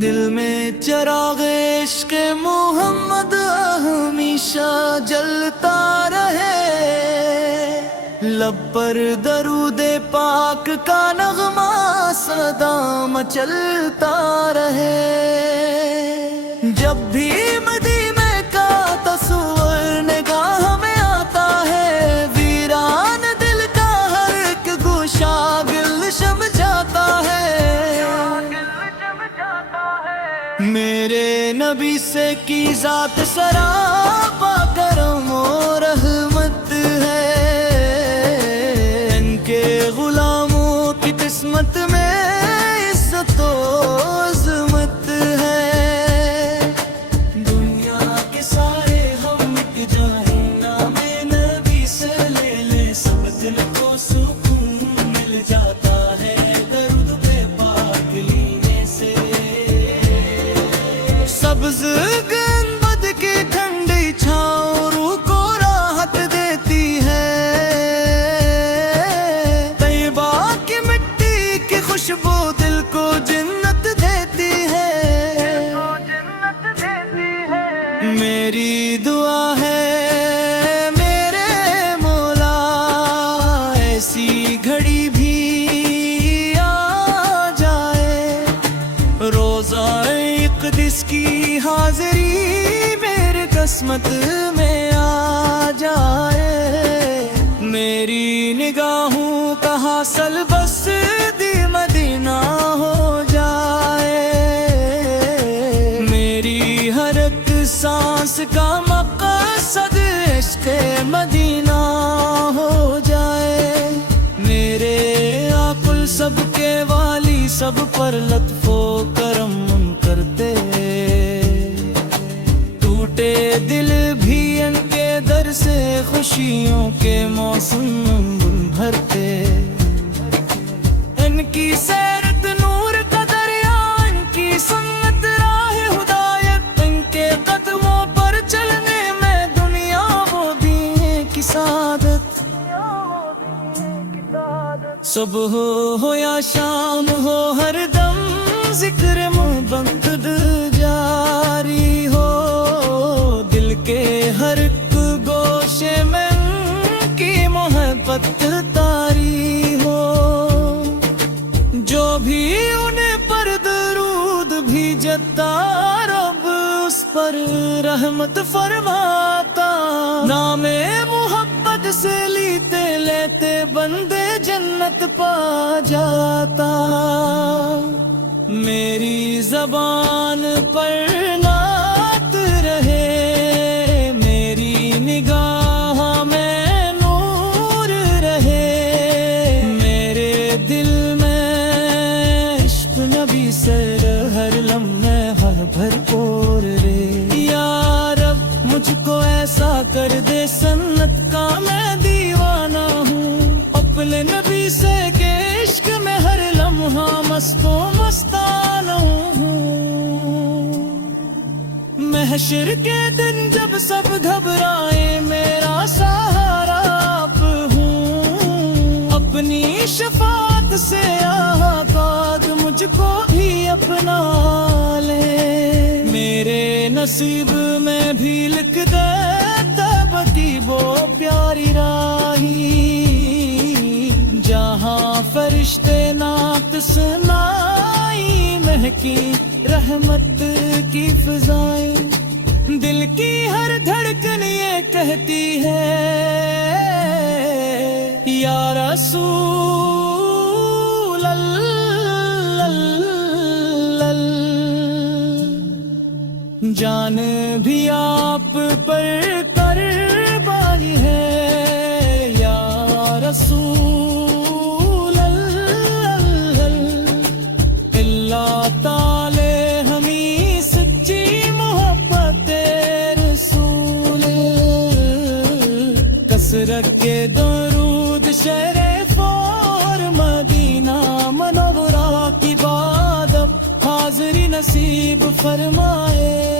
دل میں چراغ عشق محمد ہمیشہ جلتا رہے، لب پر درود پاک کا نغمہ سدا مچلتا رہے۔ جب بھی مدینے کا تصور نگاہ میں آتا ہے، ویران دل کا ہر ایک گوشہ گلشم جاتا ہے۔ میرے نبی سے کی ذات سراپا کرم و رحمت ہے، ان کے غلاموں کی قسمت میں عزت و عظمت ہے۔ دنیا کے سارے ہم مٹ جائیں، نام نبی سے لے لے، سب دل کو سکون مل جاتا ہے درود پہ پاک لینے سے۔ سبز گنبد کی ٹھنڈی چھاؤں روح کو راحت دیتی ہے، طیبہ کی مٹی کی خوشبو دل کو جنت دیتی ہے۔ میری دعا ہے میرے مولا، ایسی گھڑی بھی آ جائے، روزہ اقدس کی حاضری میرے قسمت میں آ جائے۔ میری نگاہوں کا حاصل بس دی مدینہ ہو جائے، میری ہر ایک سانس کا مقصد عشق مدینہ ہو جائے۔ میرے آقل سب کے والی، سب پر لطف و کرم کرتے، ٹوٹے دل بھی ان کے در سے خوشیوں کے موسم بھرتے۔ ان کی سیرت نور کا دریا، ان کی سنت راہ ہدایت، ان کے قدموں پر چلنے میں دنیا وہ دینے کی سعادت۔ صبح ہو یا شام ہو ہر دم ذکر مبتد جاری ہو، دل کے ہر ایک گوشے میں ان کی محبت طاری ہو۔ جو بھی انہیں پر درود بھیجتا، رب اس پر رحمت فرماتا۔ نام محبت سے لیتے لیتے بندے جنت پا جاتا۔ میری زبان پر نعت رہے، میری نگاہ میں نور رہے، میرے دل میں عشق نبی سر ہر لمحے ہر بھرپور رے۔ یا رب مجھ کو ایسا کر دے سنت کا میں دیوانہ ہوں، اپنے نبی سے کہ عشق میں ہر لمحہ مست و مستانہ ہوں۔ محشر کے دن جب سب گھبرائیں، میرا سہارا آپ ہوں، اپنی شفاعت سے آقا مجھ کو بھی اپنا لے۔ میرے نصیب میں بھی لکھ دے تب کی وہ پیاری راہی، جہاں فرشتے نعت سنائی، مہکی رحمت کی فضائیں، دل کی ہر دھڑکن یہ کہتی ہے یا رسول اللہ۔ جان بھی آپ پر قربانی ہے یا رسول اللہ، اللہ تعالی ہمیں سچی محبت رسول، کثرت کے درود شریف اور مدینہ منورہ کی بات حاضری نصیب فرمائے۔